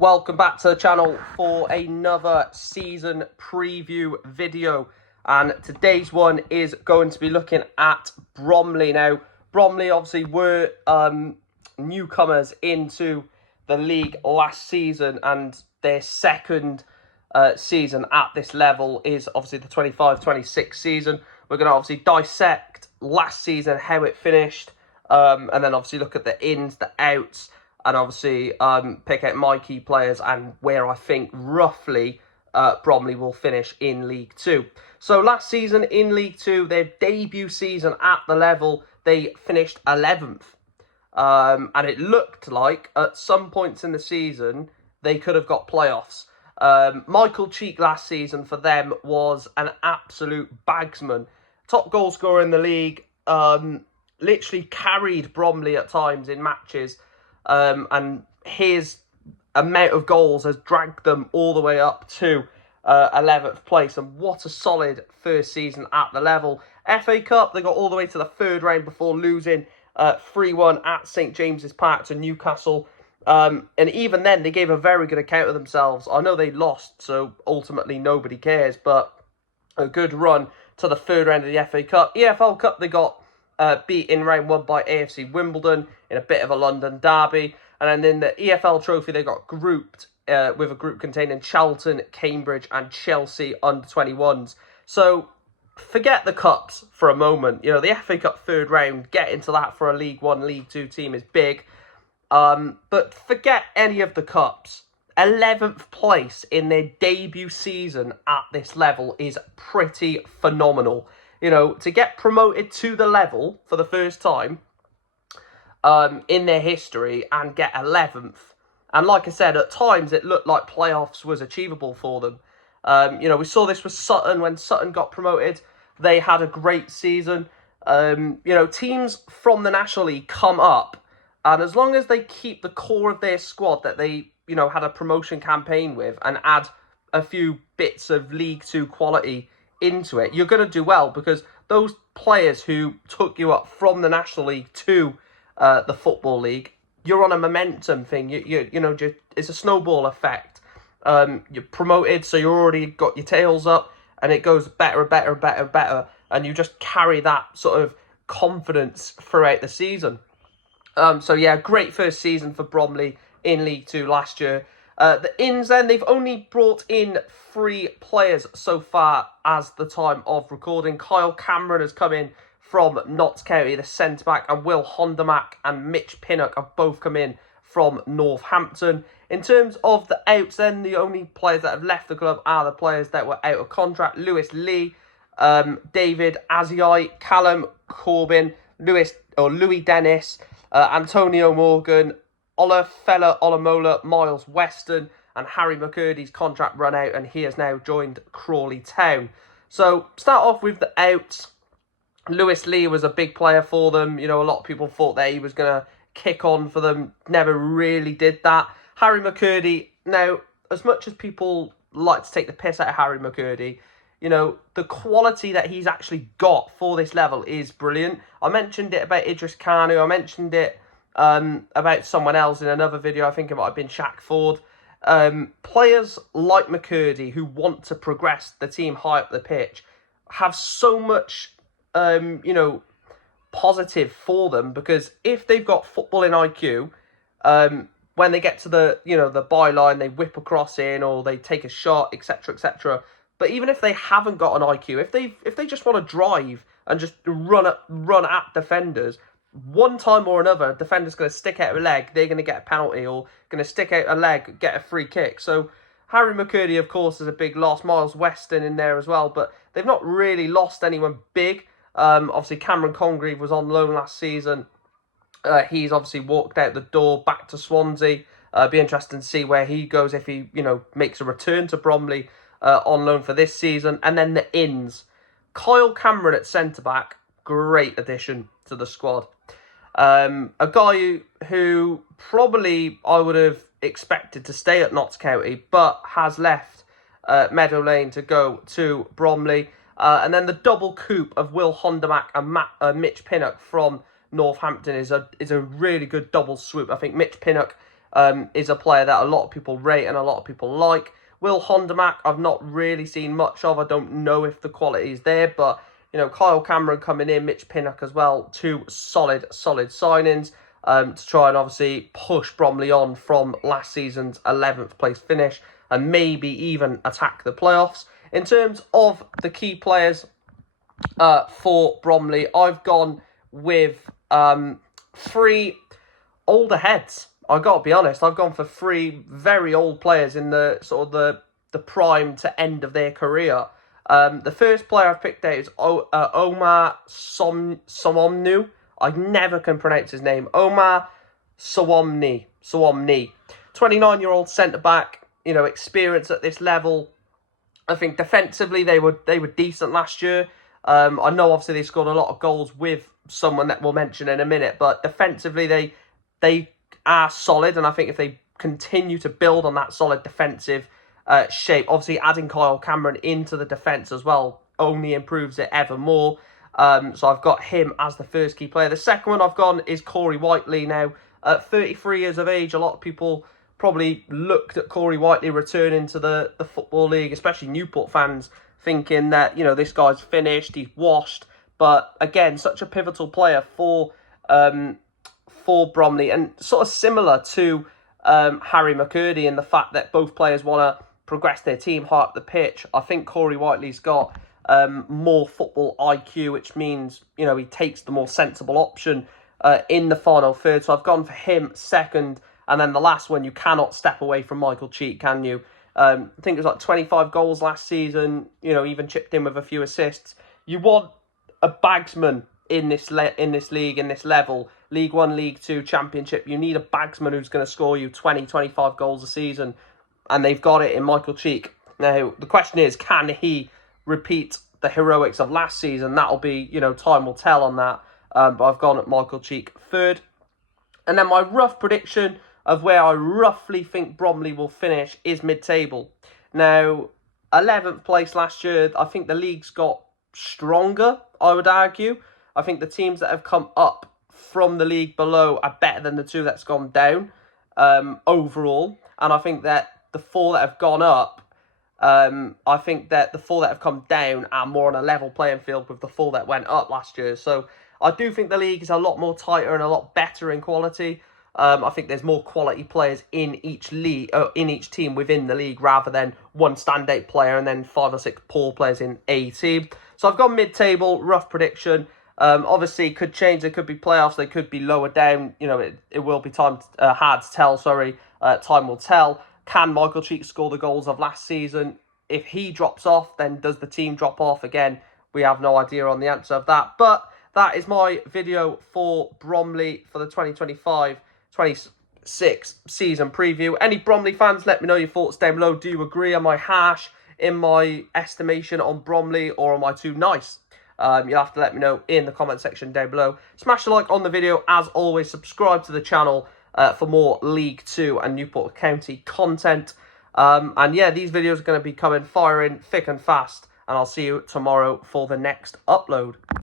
Welcome back to the channel for another season preview video, and today's one is going to be looking at Bromley. Now, Bromley obviously were newcomers into the league last season, and their second season at this level is obviously the 25-26 season. We're going to obviously dissect last season, how it finished, and then obviously look at the ins, the outs, and obviously pick out my key players and where I think roughly Bromley will finish in League 2. So last season in League 2, their debut season at the level, they finished 11th. And it looked like at some points in the season, they could have got playoffs. Michael Cheek last season for them was an absolute bagsman. Top goal scorer in the league, literally carried Bromley at times in matches. And his amount of goals has dragged them all the way up to 11th place. And what a solid first season at the level. FA Cup, they got all the way to the third round before losing 3-1 at St James's Park to Newcastle. And even then, they gave a very good account of themselves. I know they lost, so ultimately nobody cares. But a good run to the third round of the FA Cup. EFL Cup, they got beat in round 1 by AFC Wimbledon in a bit of a London derby. And then in the EFL Trophy, they got grouped with a group containing Charlton, Cambridge and Chelsea under-21s. So forget the cups for a moment. You know, the FA Cup third round, get into that for a League 1, League 2 team is big. But forget any of the cups. 11th place in their debut season at this level is pretty phenomenal. You know, to get promoted to the level for the first time in their history and get 11th. And like I said, at times it looked like playoffs was achievable for them. You know, we saw this with Sutton when Sutton got promoted. They had a great season. You know, teams from the National League come up, and as long as they keep the core of their squad that they, you know, had a promotion campaign with and add a few bits of League 2 quality into it, you're going to do well, because those players who took you up from the National League to the Football League, you're on a momentum thing. You know, it's a snowball effect. You're promoted, so you already got your tails up, and it goes better, better, better, better, and you just carry that sort of confidence throughout the season. So yeah, great first season for Bromley in League 2 last year. The ins then, they've only brought in 3 players so far as the time of recording. Kyle Cameron has come in from Notts County, the centre-back, and Will Hondermack and Mitch Pinnock have both come in from Northampton. In terms of the outs then, the only players that have left the club are the players that were out of contract. Lewis Lee, David Aziai, Callum Corbin, Louis Dennis, Antonio Morgan, Olafella Olamola, Miles Weston, and Harry McCurdy's contract run out, and he has now joined Crawley Town. So, start off with the outs. Lewis Lee was a big player for them. You know, a lot of people thought that he was going to kick on for them. Never really did that. Harry McCurdy, now, as much as people like to take the piss out of Harry McCurdy, you know, the quality that he's actually got for this level is brilliant. I mentioned it about Idris Kanu. I mentioned it about someone else in another video. I think it might have been Shaq Ford. Players like McCurdy who want to progress the team high up the pitch have so much, you know, positive for them, because if they've got footballing IQ, when they get to the, you know, the byline, they whip a cross in or they take a shot, etc., etc. But even if they haven't got an IQ, if they just want to drive and just run at defenders, one time or another, a defender's going to stick out a leg, they're going to get a penalty, or going to stick out a leg, get a free kick. So Harry McCurdy, of course, is a big loss. Miles Weston in there as well, but they've not really lost anyone big. Obviously, Cameron Congreve was on loan last season. He's obviously walked out the door back to Swansea. Be interesting to see where he goes if he, you know, makes a return to Bromley on loan for this season. And then the ins. Kyle Cameron at centre-back, great addition to the squad. A guy who probably I would have expected to stay at Notts County, but has left Meadow Lane to go to Bromley. And then the double coup of Will Hondermack and Mitch Pinnock from Northampton is a really good double swoop. I think Mitch Pinnock is a player that a lot of people rate and a lot of people like. Will Hondermack, I've not really seen much of. I don't know if the quality is there, but, you know, Kyle Cameron coming in, Mitch Pinnock as well, two solid signings to try and obviously push Bromley on from last season's 11th place finish and maybe even attack the playoffs. In terms of the key players for Bromley, I've gone with 3 older heads. I've got to be honest, I've gone for 3 very old players in the sort of the prime to end of their career. The first player I've picked out is Omar Somomnu. I never can pronounce his name. Omar Somomni. 29-year-old centre-back, you know, experience at this level. I think defensively they were decent last year. I know obviously they scored a lot of goals with someone that we'll mention in a minute, but defensively they are solid, and I think if they continue to build on that solid defensive shape, obviously adding Kyle Cameron into the defence as well only improves it ever more. So I've got him as the first key player. The second one I've gone is Corey Whiteley. Now, at 33 years of age, a lot of people probably looked at Corey Whiteley returning to the Football League, especially Newport fans, thinking that, you know, this guy's finished, he's washed. But again, such a pivotal player for Bromley, and sort of similar to Harry McCurdy in the fact that both players want to progress their team high up the pitch. I think Corey Whiteley's got more football IQ, which means, you know, he takes the more sensible option in the final third. So I've gone for him second. And then the last one, you cannot step away from Michael Cheek, can you? I think it was like 25 goals last season, you know, even chipped in with a few assists. You want a bagsman in this league, in this level, League 1, League 2, Championship. You need a bagsman who's going to score you 20, 25 goals a season. And they've got it in Michael Cheek. Now, the question is, can he repeat the heroics of last season? That'll be, you know, time will tell on that. But I've gone at Michael Cheek third. And then my rough prediction of where I roughly think Bromley will finish is mid-table. Now, 11th place last year, I think the league's got stronger, I would argue. I think the teams that have come up from the league below are better than the 2 that's gone down overall. And I think that the 4 that have gone up, I think that the 4 that have come down are more on a level playing field with the 4 that went up last year. So I do think the league is a lot more tighter and a lot better in quality. I think there's more quality players in each league, in each team within the league, rather than one standout player and then 5 or 6 poor players in a team. So I've gone mid-table, rough prediction. Obviously, could change. There could be playoffs. They could be lower down. You know, it will be hard to tell. Sorry, time will tell. Can Michael Cheek score the goals of last season? If he drops off, then does the team drop off again? We have no idea on the answer of that. But that is my video for Bromley for the 2025-26 season preview. Any Bromley fans, let me know your thoughts down below. Do you agree? Am I harsh in my estimation on Bromley, or am I too nice? You'll have to let me know in the comment section down below. Smash a like on the video. As always, subscribe to the channel for more League 2 and Newport County content. And yeah, these videos are going to be coming firing thick and fast. And I'll see you tomorrow for the next upload.